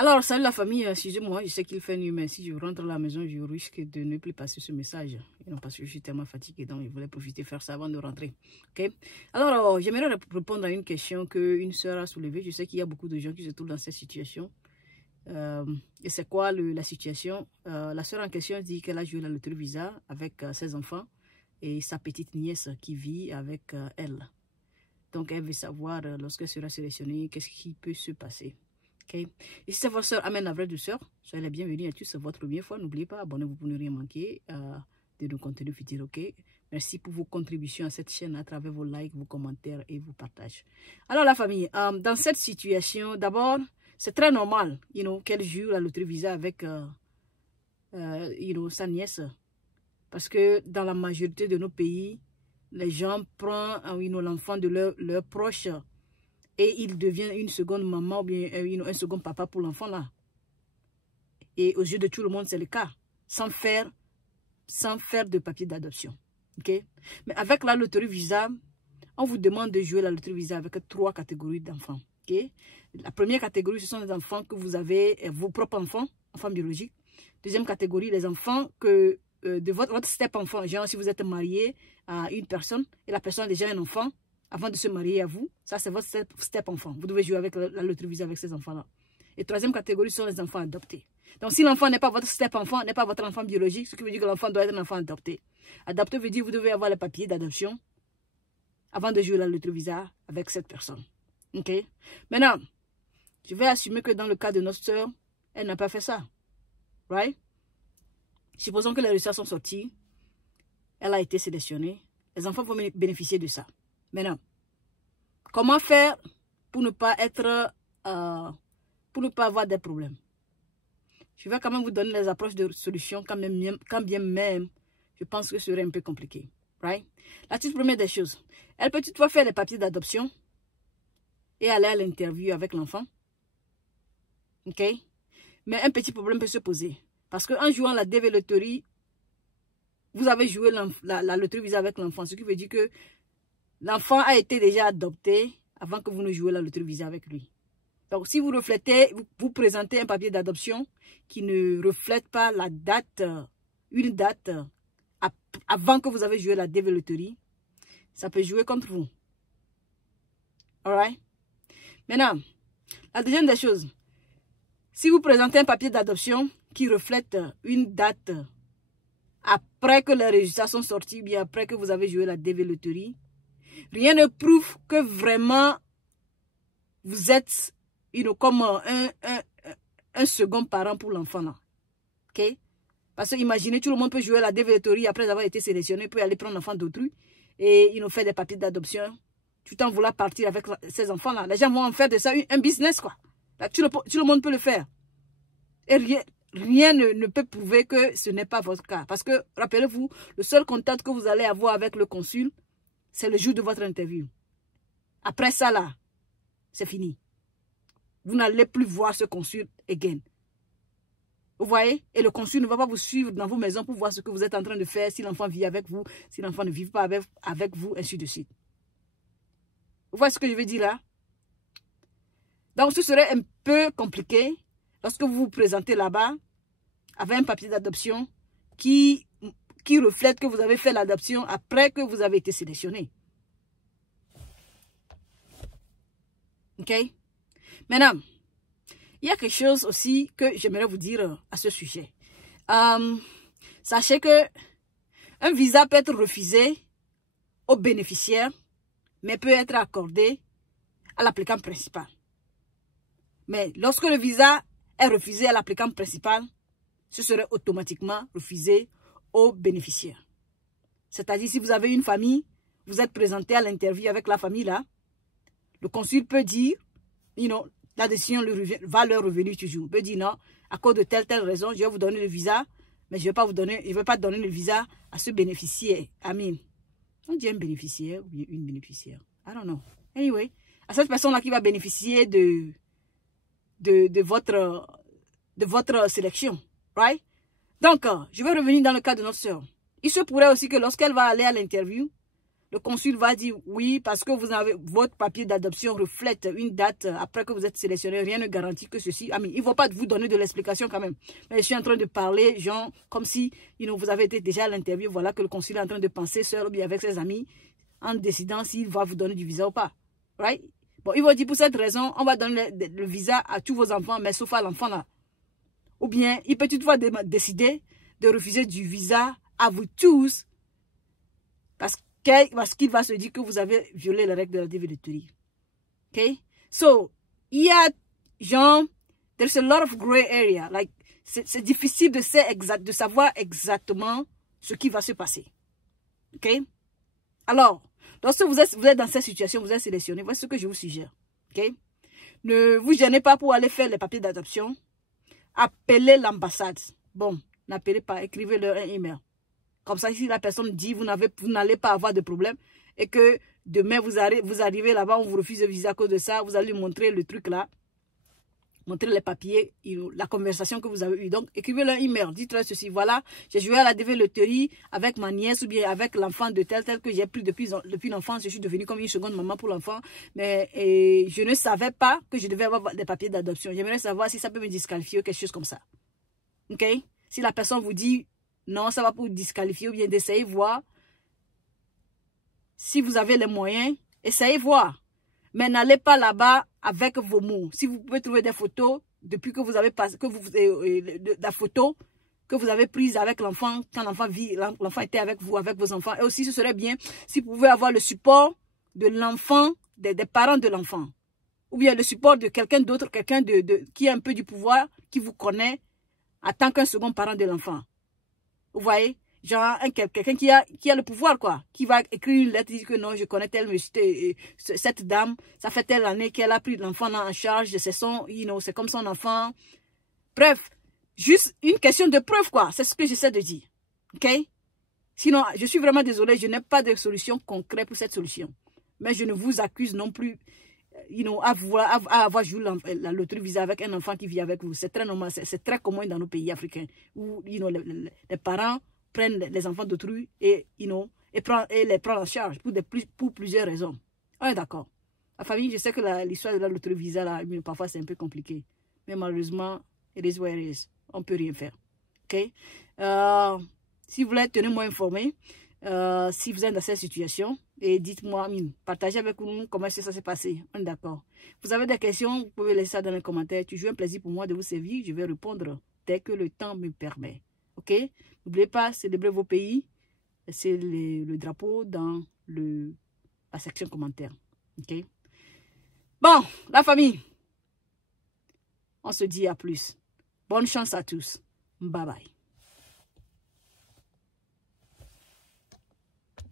Alors, salut la famille, excusez-moi, je sais qu'il fait nuit, mais si je rentre à la maison, je risque de ne plus passer ce message. Non, parce que je suis tellement fatiguée, donc je voulais profiter de faire ça avant de rentrer. Ok. Alors, j'aimerais répondre à une question qu'une sœur a soulevée. Je sais qu'il y a beaucoup de gens qui se trouvent dans cette situation. Et c'est quoi la situation? La sœur en question dit qu'elle a joué la loterie Visa avec ses enfants et sa petite nièce qui vit avec elle. Donc, elle veut savoir, lorsqu'elle sera sélectionnée, qu'est-ce qui peut se passer. Okay. Et si c'est votre soeur, amène la vraie douceur. Soyez la bienvenue à tous, c'est votre première fois. N'oubliez pas, abonnez-vous pour ne rien manquer de nos contenus futurs. Ok. Merci pour vos contributions à cette chaîne à travers vos likes, vos commentaires et vos partages. Alors la famille, dans cette situation, d'abord, c'est très normal qu'elle joue la loterie Visa avec sa nièce. Parce que dans la majorité de nos pays, les gens prennent l'enfant de leurs proches et il devient une seconde maman ou bien un second papa pour l'enfant là. Et aux yeux de tout le monde, c'est le cas. Sans faire de papier d'adoption. Okay? Mais avec la loterie Visa, on vous demande de jouer la loterie Visa avec 3 catégories d'enfants. Okay? La première catégorie, ce sont les enfants que vous avez, vos propres enfants biologiques. Deuxième catégorie, les enfants que de votre step-enfant. Genre, si vous êtes marié à une personne et la personne a déjà un enfant, avant de se marier à vous, ça c'est votre step-enfant. Vous devez jouer avec la loterie Visa avec ces enfants-là. Et troisième catégorie sont les enfants adoptés. Donc si l'enfant n'est pas votre step-enfant, n'est pas votre enfant biologique, ce qui veut dire que l'enfant doit être un enfant adopté. Adopté veut dire que vous devez avoir les papiers d'adoption avant de jouer la loterie Visa avec cette personne. Ok? Maintenant, je vais assumer que dans le cas de notre soeur, elle n'a pas fait ça. Right? Supposons que les résultats sont sortis, elle a été sélectionnée, les enfants vont bénéficier de ça. Maintenant, comment faire pour ne pas être, pour ne pas avoir des problèmes? Je vais quand même vous donner les approches de solutions, quand bien même, je pense que ce serait un peu compliqué. Right? La toute première des choses, elle peut toutefois faire les papiers d'adoption et aller à l'interview avec l'enfant. Ok? Mais un petit problème peut se poser. Parce qu'en jouant la DV loterie, vous avez joué la loterie Visa avec l'enfant, ce qui veut dire que l'enfant a été déjà adopté avant que vous ne jouiez la loterie Visa avec lui. Donc, si vous reflétez, vous présentez un papier d'adoption qui ne reflète pas la date, une date avant que vous avez joué la DV loterie, ça peut jouer contre vous. Alright? Maintenant, la deuxième des choses, si vous présentez un papier d'adoption qui reflète une date après que les résultats sont sortis, bien après que vous avez joué la DV loterie, rien ne prouve que vraiment vous êtes comme un second parent pour l'enfant là. Ok? Parce que imaginez, tout le monde peut jouer la DV loterie après avoir été sélectionné, peut aller prendre l'enfant d'autrui et fait des papiers d'adoption tout en voulant partir avec ces enfants là. Les gens vont en faire de ça un business quoi. Là, tout le monde peut le faire. Et rien ne peut prouver que ce n'est pas votre cas. Parce que, rappelez-vous, le seul contact que vous allez avoir avec le consul, c'est le jour de votre interview. Après ça, là, c'est fini. Vous n'allez plus voir ce consul again. Vous voyez? Et le consul ne va pas vous suivre dans vos maisons pour voir ce que vous êtes en train de faire, si l'enfant vit avec vous, si l'enfant ne vit pas avec vous, ainsi de suite. Vous voyez ce que je veux dire là? Donc, ce serait un peu compliqué lorsque vous vous présentez là-bas avec un papier d'adoption qui reflète que vous avez fait l'adoption après que vous avez été sélectionné. Ok? Maintenant, il y a quelque chose aussi que j'aimerais vous dire à ce sujet. Sachez que un visa peut être refusé aux bénéficiaires, mais peut être accordé à l'applicant principal. Mais lorsque le visa est refusé à l'applicant principal, ce serait automatiquement refusé aux bénéficiaires. C'est-à-dire, si vous avez une famille, vous êtes présenté à l'interview avec la famille là, le consul peut dire, la décision va leur revenir toujours. Il peut dire non, à cause de telle raison, je vais vous donner le visa, mais je ne vais pas donner le visa à ce bénéficiaire. On dit un bénéficiaire ou une bénéficiaire. I don't know. Anyway, à cette personne-là qui va bénéficier de votre sélection. Right? Donc, je vais revenir dans le cas de notre soeur. Il se pourrait aussi que lorsqu'elle va aller à l'interview, Le consul va dire oui, parce que vous avez votre papier d'adoption reflète une date après que vous êtes sélectionné. Rien ne garantit que ceci. Ah, mais ils ne vont pas vous donner de l'explication quand même. Mais je suis en train de parler, genre, comme si vous avez été déjà à l'interview. Voilà que le consul est en train de penser seul ou bien avec ses amis en décidant s'il va vous donner du visa ou pas. Right? Bon, ils vont dire pour cette raison, on va donner le visa à tous vos enfants, mais sauf à l'enfant là. Ou bien, il peut toutefois décider de refuser du visa à vous tous parce qu'il va se dire que vous avez violé les règles de la DVDTRI. OK? So, il y a, genre, there's a lot of gray area. Like, c'est difficile de savoir exactement ce qui va se passer. OK? Alors, lorsque vous êtes dans cette situation, vous êtes sélectionné, voici ce que je vous suggère. OK? Ne vous gênez pas pour aller faire les papiers d'adoption. Appelez l'ambassade. Bon, n'appelez pas, écrivez-leur un email. Comme ça, si la personne dit vous n'allez pas avoir de problème et que demain vous arrivez là-bas, on vous refuse le visa à cause de ça, vous allez lui montrer le truc là, montrer les papiers, la conversation que vous avez eue. Donc, écrivez-leur un email, dites-leur ceci, voilà, j'ai joué à la DVLoterie avec ma nièce ou bien avec l'enfant de tel que j'ai pris depuis l'enfance, je suis devenue comme une seconde maman pour l'enfant, mais je ne savais pas que je devais avoir des papiers d'adoption. J'aimerais savoir si ça peut me disqualifier ou quelque chose comme ça. OK? Si la personne vous dit non, ça va pour disqualifier ou bien d'essayer voir. Si vous avez les moyens, essayez voir. Mais n'allez pas là-bas avec vos mots. Si vous pouvez trouver des photos depuis que vous avez passé, la photo que vous avez prise avec l'enfant, quand l'enfant était avec vous, avec vos enfants. Et aussi, ce serait bien si vous pouvez avoir le support de l'enfant, des parents de l'enfant. Ou bien le support de quelqu'un d'autre, quelqu'un qui a un peu du pouvoir, qui vous connaît en tant qu'un second parent de l'enfant. Vous voyez, genre quelqu'un qui a le pouvoir, quoi, qui va écrire une lettre, dire que non, je connais cette dame, ça fait telle année qu'elle a pris l'enfant en charge, c'est comme son enfant. Bref, juste une question de preuve, quoi, c'est ce que j'essaie de dire, ok? Sinon, je suis vraiment désolée, je n'ai pas de solution concrète pour cette solution. Mais je ne vous accuse non plus, à avoir joué la loterie visa avec un enfant qui vit avec vous. C'est très normal, c'est très commun dans nos pays africains où les parents prennent les enfants d'autrui et les prennent en charge pour plusieurs raisons. On est d'accord. La famille, je sais que l'histoire de la loterie visa là, parfois c'est un peu compliqué, mais malheureusement, it is what it is. On peut rien faire. Ok? Si vous voulez, tenez-moi informé. Si vous êtes dans cette situation, et dites-moi, partagez avec nous comment ça s'est passé. On est d'accord. Vous avez des questions, vous pouvez laisser ça dans les commentaires. Toujours un plaisir pour moi de vous servir. Je vais répondre dès que le temps me permet. Ok? N'oubliez pas, célébrez vos pays. C'est le drapeau dans la section commentaires. Ok? Bon, la famille, on se dit à plus. Bonne chance à tous. Bye bye.